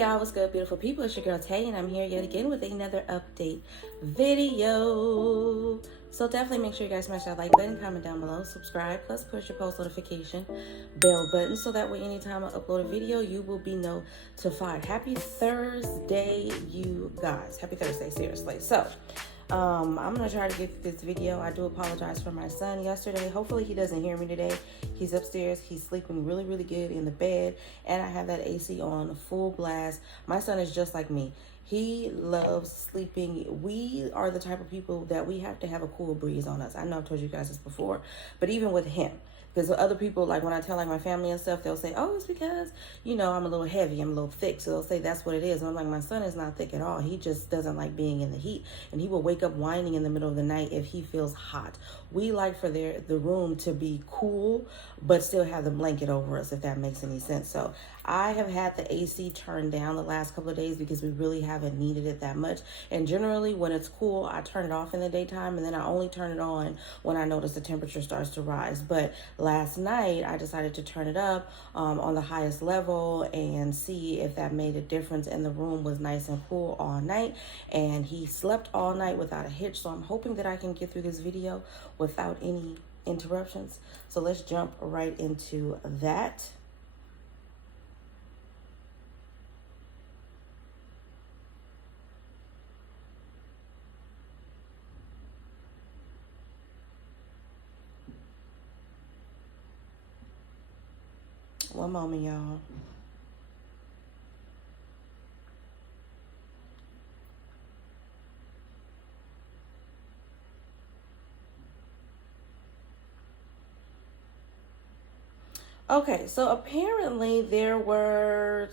y'all, what's good, beautiful people? It's your girl Tay, and I'm here yet again with another update video. So definitely make sure you guys smash that like button, comment down below, subscribe, plus push your post notification bell button so that way anytime I upload a video, you will be notified. Happy Thursday, you guys. Happy Thursday, seriously. So I'm gonna try to get this video. I do apologize for my son yesterday. Hopefully he doesn't hear me today. He's upstairs. He's sleeping really, really good in the bed, and I have that AC on full blast. My son is just like me. He loves sleeping. We are the type of people that we have to have a cool breeze on us. I know I've told you guys this before, but even with him, because other people, like when I tell like my family and stuff, they'll say, oh, it's because, you know, I'm a little heavy, I'm a little thick. So they'll say that's what it is. And I'm like, my son is not thick at all. He just doesn't like being in the heat. And he will wake up whining in the middle of the night if he feels hot. We like for the room to be cool, but still have the blanket over us, if that makes any sense. So I have had the AC turned down the last couple of days because we really haven't needed it that much. And generally when it's cool, I turn it off in the daytime, and then I only turn it on when I notice the temperature starts to rise. But last night I decided to turn it up on the highest level and see if that made a difference, and the room was nice and cool all night, and he slept all night without a hitch. So I'm hoping that I can get through this video without any interruptions. So let's jump right into that. One moment, y'all. Okay, so apparently there were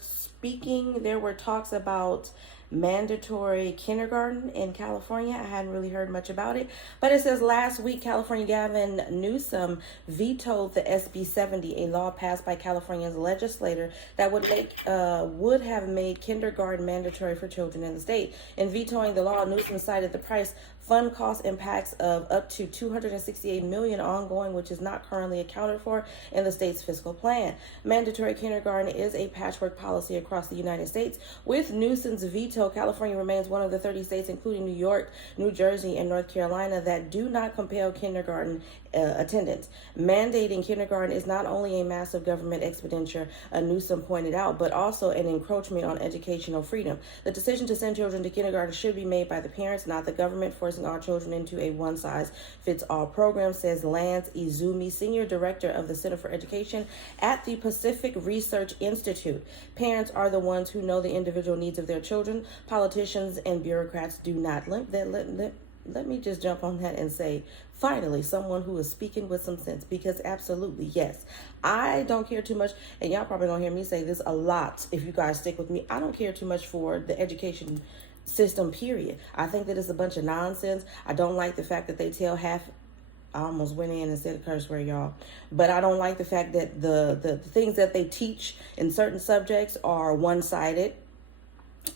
talks about mandatory kindergarten in California. I hadn't really heard much about it, but it says last week California Gavin Newsom vetoed the SB 70, a law passed by California's legislature that would have made kindergarten mandatory for children in the state. In vetoing the law, Newsom cited the price fund cost impacts of up to $268 million ongoing, which is not currently accounted for in the state's fiscal plan. Mandatory kindergarten is a patchwork policy across the United States. With Newsom's veto, California remains one of the 30 states, including New York, New Jersey, and North Carolina, that do not compel kindergarten attendance. Mandating kindergarten is not only a massive government expenditure, Newsom pointed out, but also an encroachment on educational freedom. The decision to send children to kindergarten should be made by the parents, not the government, forcing all children into a one-size-fits-all program, says Lance Izumi, Senior Director of the Center for Education at the Pacific Research Institute. Parents are the ones who know the individual needs of their children. Politicians and bureaucrats do not. Let me just jump on that and say, finally, someone who is speaking with some sense, because absolutely, yes, I don't care too much, and y'all probably gonna hear me say this a lot if you guys stick with me. I don't care too much for the education system, period. I think that it's a bunch of nonsense. I don't like the fact that they tell half. I almost went in and said a curse word, y'all. But I don't like the fact that the things that they teach in certain subjects are one-sided.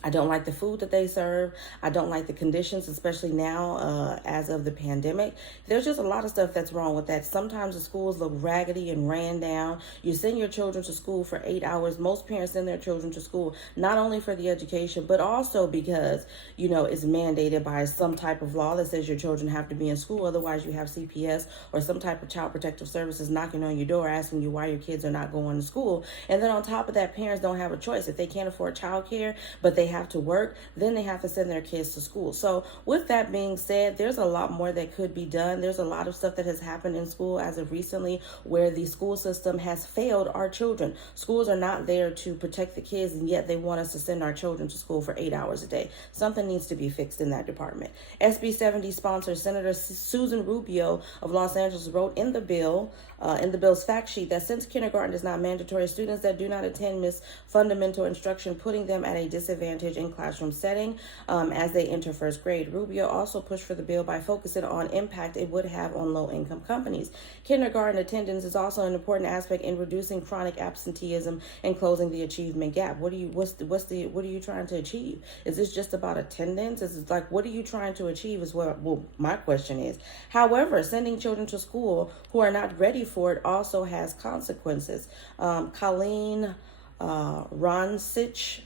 I don't like the food that they serve. I don't like the conditions, especially now as of the pandemic. There's just a lot of stuff that's wrong with that. Sometimes the schools look raggedy and ran down. You send your children to school for 8 hours. Most parents send their children to school not only for the education, but also because, you know, it's mandated by some type of law that says your children have to be in school. Otherwise, you have CPS or some type of child protective services knocking on your door asking you why your kids are not going to school. And then on top of that, parents don't have a choice. If they can't afford childcare, but they have to work, then they have to send their kids to school. So with that being said, there's a lot more that could be done. There's a lot of stuff that has happened in school as of recently where the school system has failed our children. Schools are not there to protect the kids, and yet they want us to send our children to school for 8 hours a day. Something needs to be fixed in that department. SB 70 sponsor Senator Susan Rubio of Los Angeles wrote in the bill's fact sheet that since kindergarten is not mandatory, students that do not attend miss fundamental instruction, putting them at a disadvantage in classroom setting as they enter first grade. Rubio also pushed for the bill by focusing on impact it would have on low-income companies. Kindergarten attendance is also an important aspect in reducing chronic absenteeism and closing the achievement gap. What are you trying to achieve? Is this just about attendance? Is it like, what are you trying to achieve is what my question is. However, sending children to school who are not ready for it also has consequences. Colleen Ronsich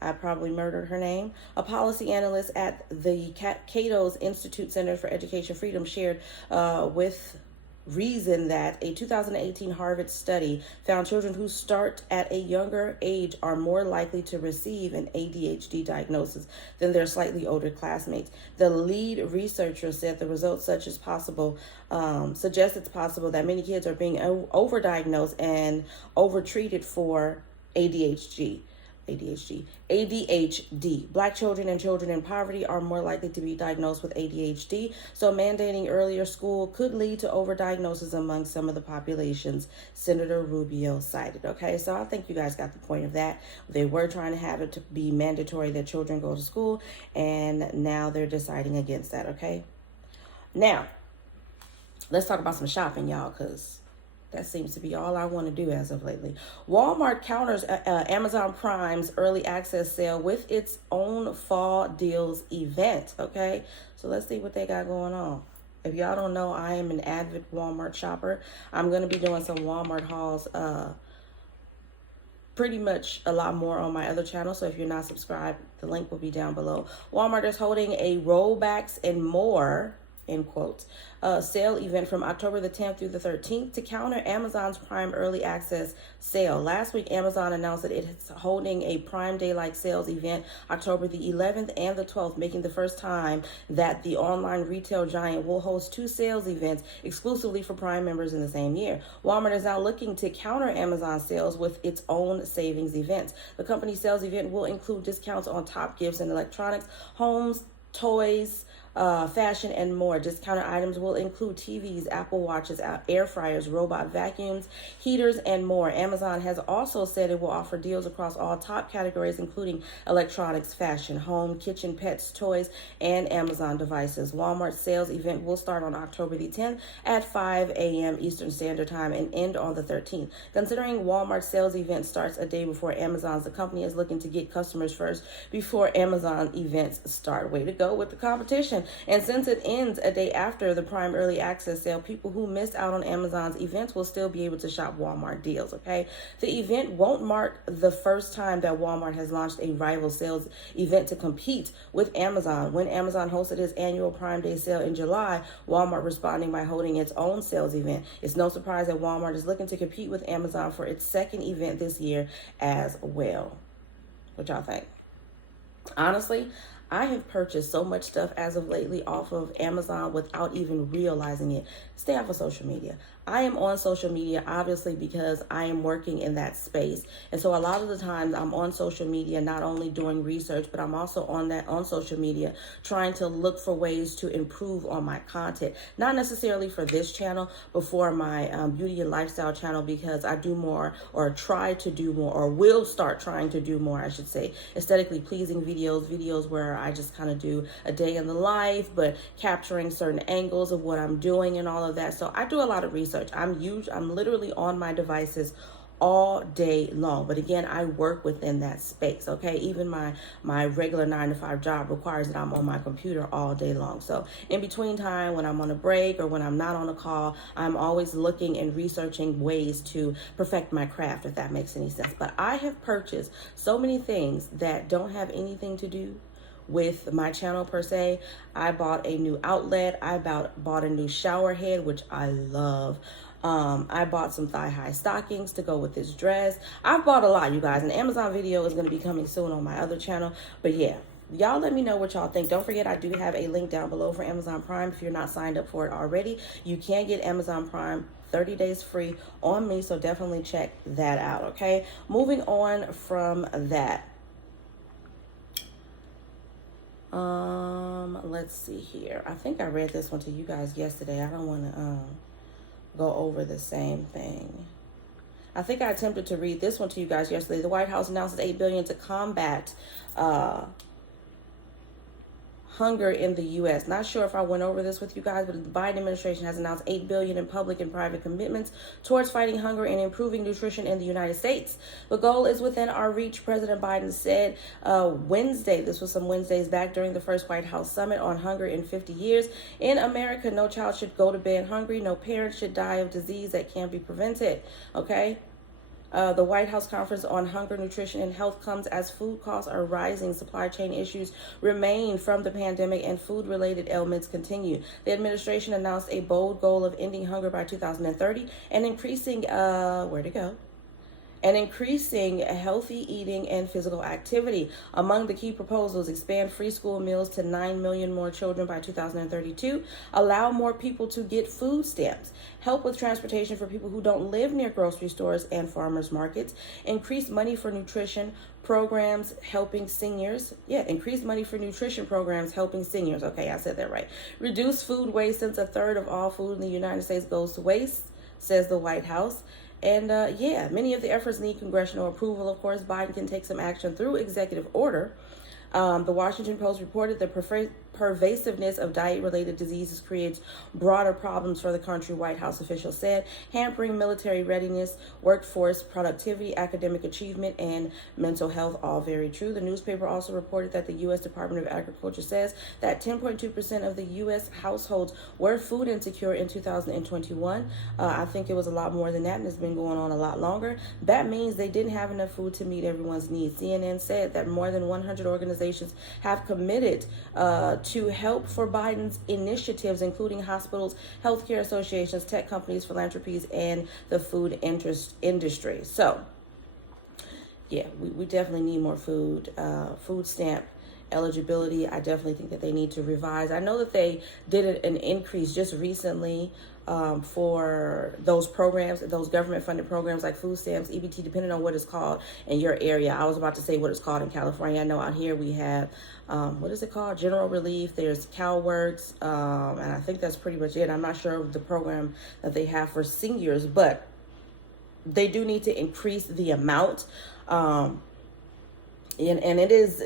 I probably murdered her name. A policy analyst at the Cato's Institute Center for Education Freedom shared with Reason that a 2018 Harvard study found children who start at a younger age are more likely to receive an ADHD diagnosis than their slightly older classmates. The lead researcher said the results suggest it's possible that many kids are being overdiagnosed and overtreated for ADHD. ADHD. Black children and children in poverty are more likely to be diagnosed with ADHD, so mandating earlier school could lead to overdiagnosis among some of the populations, Senator Rubio cited. Okay, so I think you guys got the point of that. They were trying to have it to be mandatory that children go to school, and now they're deciding against that, okay? Now, let's talk about some shopping, y'all, because that seems to be all I want to do as of lately. Walmart counters Amazon Prime's early access sale with its own fall deals event. Okay, so let's see what they got going on. If y'all don't know, I am an avid Walmart shopper. I'm going to be doing some Walmart hauls pretty much a lot more on my other channel. So if you're not subscribed, the link will be down below. Walmart is holding a rollbacks and more, in quotes, sale event from October the 10th through the 13th to counter Amazon's Prime Early Access sale. Last week, Amazon announced that it's holding a Prime Day-like sales event October the 11th and the 12th, making the first time that the online retail giant will host two sales events exclusively for Prime members in the same year. Walmart is now looking to counter Amazon sales with its own savings events. The company's sales event will include discounts on top gifts and electronics, homes, toys, fashion, and more. Discounted items will include TVs, Apple Watches, air fryers, robot vacuums, heaters, and more. Amazon has also said it will offer deals across all top categories, including electronics, fashion, home, kitchen, pets, toys, and Amazon devices. Walmart's sales event will start on October the 10th at 5 a.m. Eastern Standard Time and end on the 13th. Considering Walmart's sales event starts a day before Amazon's, the company is looking to get customers first before Amazon events start. Way to go with the competition. And since it ends a day after the Prime Early Access sale, people who missed out on Amazon's events will still be able to shop Walmart deals, okay? The event won't mark the first time that Walmart has launched a rival sales event to compete with Amazon. When Amazon hosted its annual Prime Day sale in July, Walmart responding by holding its own sales event. It's no surprise that Walmart is looking to compete with Amazon for its second event this year as well. What y'all think? Honestly, I have purchased so much stuff as of lately off of Amazon without even realizing it. Stay off of social media. I am on social media obviously because I am working in that space. And so a lot of the times I'm on social media not only doing research, but I'm also on social media trying to look for ways to improve on my content. Not necessarily for this channel, but for my beauty and lifestyle channel, because I do more, or try to do more, or will start trying to do more, I should say, aesthetically pleasing videos where I just kind of do a day in the life, but capturing certain angles of what I'm doing and all of that. So I do a lot of research. I'm literally on my devices all day long. But again, I work within that space, okay? Even my regular 9-to-5 job requires that I'm on my computer all day long. So in between time, when I'm on a break or when I'm not on a call, I'm always looking and researching ways to perfect my craft, if that makes any sense. But I have purchased so many things that don't have anything to do with my channel per se. I bought a new outlet. I bought a new shower head, which I love. I bought some thigh-high stockings to go with this dress. I've bought a lot, you guys. An Amazon video is going to be coming soon on my other channel. But yeah, y'all let me know what y'all think. Don't forget, I do have a link down below for Amazon Prime. If you're not signed up for it already, you can get Amazon Prime 30 days free on me. So definitely check that out, okay? Moving on from that. Let's see here. I think I read this one to you guys yesterday. I don't want to go over the same thing. I think I attempted to read this one to you guys yesterday. The White House announces $8 billion to combat hunger in the U.S. Not sure if I went over this with you guys, but the Biden administration has announced $8 billion in public and private commitments towards fighting hunger and improving nutrition in the United States. The goal is within our reach, President Biden said Wednesday. This was some Wednesdays back during the first White House summit on hunger in 50 years. In America, no child should go to bed hungry. No parent should die of disease that can't be prevented. Okay? The White House Conference on Hunger, Nutrition, and Health comes as food costs are rising, supply chain issues remain from the pandemic, and food-related ailments continue. The administration announced a bold goal of ending hunger by 2030 and increasing, where'd it go? And increasing healthy eating and physical activity. Among the key proposals, expand free school meals to 9 million more children by 2032, allow more people to get food stamps, help with transportation for people who don't live near grocery stores and farmers markets, increase money for nutrition programs helping seniors. Increase money for nutrition programs helping seniors. Okay, I said that right. Reduce food waste since a third of all food in the United States goes to waste, says the White House. And many of the efforts need congressional approval. Of course, Biden can take some action through executive order. The Washington Post reported the pervasiveness of diet-related diseases creates broader problems for the country, White House officials said, hampering military readiness, workforce productivity, academic achievement, and mental health, all very true. The newspaper also reported that the U.S. Department of Agriculture says that 10.2% of the U.S. households were food insecure in 2021. I think it was a lot more than that, and it's been going on a lot longer. That means they didn't have enough food to meet everyone's needs. CNN said that more than 100 organizations have committed to help for Biden's initiatives, including hospitals, healthcare associations, tech companies, philanthropies, and the food industry. So, we definitely need more food. Food stamp eligibility, I definitely think that they need to revise. I know that they did an increase just recently for those programs, those government-funded programs like food stamps, EBT, depending on what it's called in your area. I was about to say what it's called in California. I know out here we have, what is it called? General Relief. There's CalWorks, and I think that's pretty much it. I'm not sure of the program that they have for seniors, but they do need to increase the amount. And it is...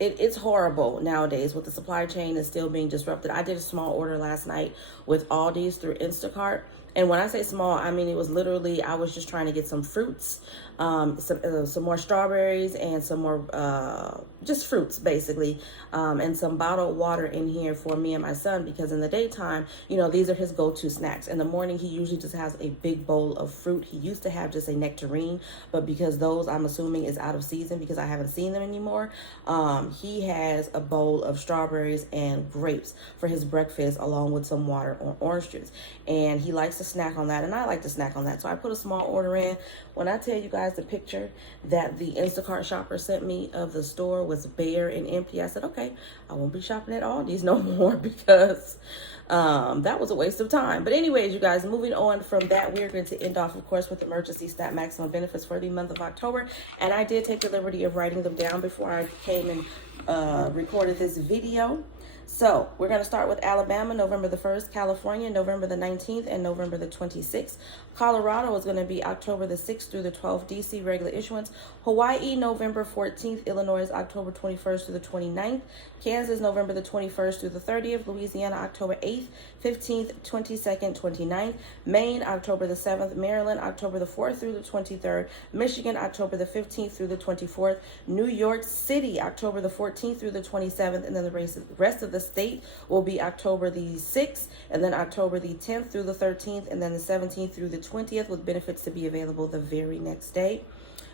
it's horrible nowadays with the supply chain is still being disrupted. I did a small order last night with Aldi's through Instacart. And when I say small, I mean, it was literally, I was just trying to get some fruits, some more strawberries and some more, just fruits basically, and some bottled water in here for me and my son, because in the daytime, these are his go-to snacks. In the morning, he usually just has a big bowl of fruit. He used to have just a nectarine, but because those, I'm assuming, is out of season because I haven't seen them anymore, he has a bowl of strawberries and grapes for his breakfast along with some water or orange juice. And he likes to snack on that, and I like to snack on that. So I put a small order in. When I tell you guys the picture that the Instacart shopper sent me of the store was bare and empty, I said, okay, I won't be shopping at Aldi's no more because that was a waste of time. But anyways, you guys, moving on from that, we're going to end off, of course, with emergency SNAP maximum benefits for the month of October. And I did take the liberty of writing them down before I came and recorded this video. So we're going to start with Alabama, November the 1st, California, November the 19th, and November the 26th. Colorado is going to be October the 6th through the 12th, DC regular issuance. Hawaii, November 14th, Illinois, October 21st through the 29th. Kansas, November the 21st through the 30th. Louisiana, October 8th, 15th, 22nd, 29th. Maine, October the 7th. Maryland, October the 4th through the 23rd. Michigan, October the 15th through the 24th. New York City, October the 14th through the 27th. And then the rest of the state will be October the 6th, and then October the 10th through the 13th, and then the 17th through the 20th, with benefits to be available the very next day.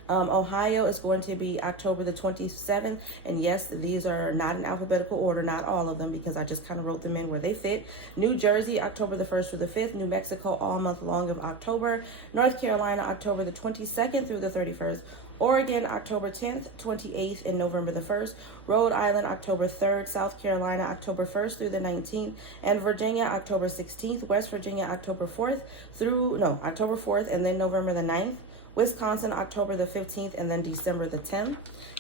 Ohio is going to be October the 27th, and yes, these are not in alphabetical order, not all of them, because I just kind of wrote them in where they fit. New Jersey, October the 1st through the 5th. New Mexico, all month long of October. North Carolina, October the 22nd through the 31st. Oregon, October 10th, 28th, and November the 1st. Rhode Island, October 3rd. South Carolina, October 1st through the 19th. And Virginia, October 16th. West Virginia, October 4th October 4th, and then November the 9th. Wisconsin, October the 15th, and then December the 10th.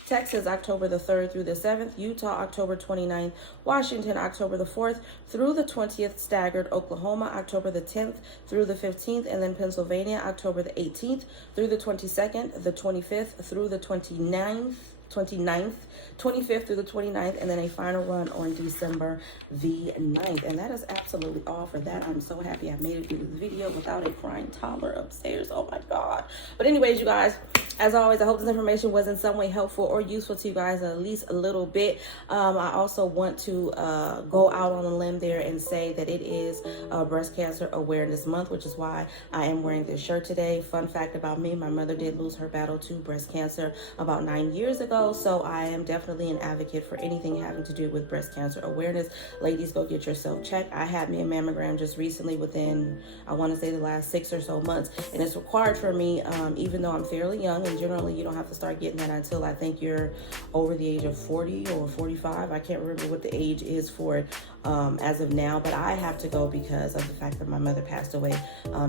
Texas, October the 3rd through the 7th. Utah, October 29th. Washington, October the 4th through the 20th, staggered. Oklahoma, October the 10th through the 15th, and then Pennsylvania, October the 18th through the 22nd, the 25th through the 29th, 25th through the 29th, and then a final run on December the 9th. And that is absolutely all for that. I'm so happy I made it through the video without a crying toddler upstairs. Oh my God. But anyways, you guys, As always, I hope this information was in some way helpful or useful to you guys, at least a little bit. I also want to go out on a limb there and say that it is Breast Cancer Awareness Month, which is why I am wearing this shirt today. Fun fact about me, my mother did lose her battle to breast cancer about 9 years ago, so I am definitely an advocate for anything having to do with breast cancer awareness. Ladies, go get yourself checked. I had me a mammogram just recently within, I want to say, the last 6 or so months, and it's required for me, even though I'm fairly young, and generally you don't have to start getting that until I think you're over the age of 40 or 45. I can't remember what the age is for it as of now, but I have to go because of the fact that my mother passed away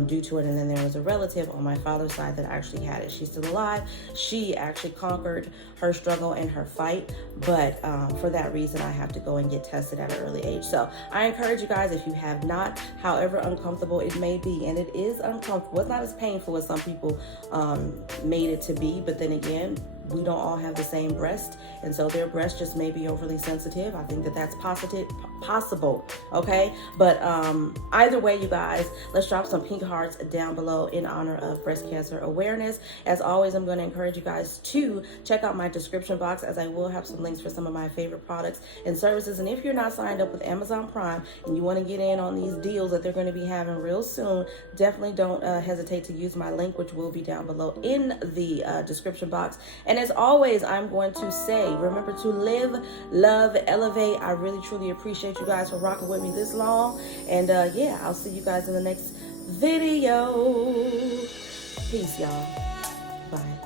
due to it. And then there was a relative on my father's side that actually had it. She's still alive. She actually conquered her struggle and her fight, but for that reason I have to go and get tested at an early age. So I encourage you guys, if you have not, however uncomfortable it may be, and it is uncomfortable, it's not as painful as some people made it to be, but then again, we don't all have the same breast, and so their breast just may be overly sensitive. I think that that's possible, okay? But either way, you guys, let's drop some pink hearts down below in honor of breast cancer awareness. As always, I'm going to encourage you guys to check out my description box, as I will have some links for some of my favorite products and services. And if you're not signed up with Amazon Prime and you want to get in on these deals that they're going to be having real soon, definitely don't hesitate to use my link, which will be down below in the description box. And as always, I'm going to say, remember to live, love, elevate. I really, truly appreciate you guys for rocking with me this long. And yeah, I'll see you guys in the next video. Peace, y'all. Bye.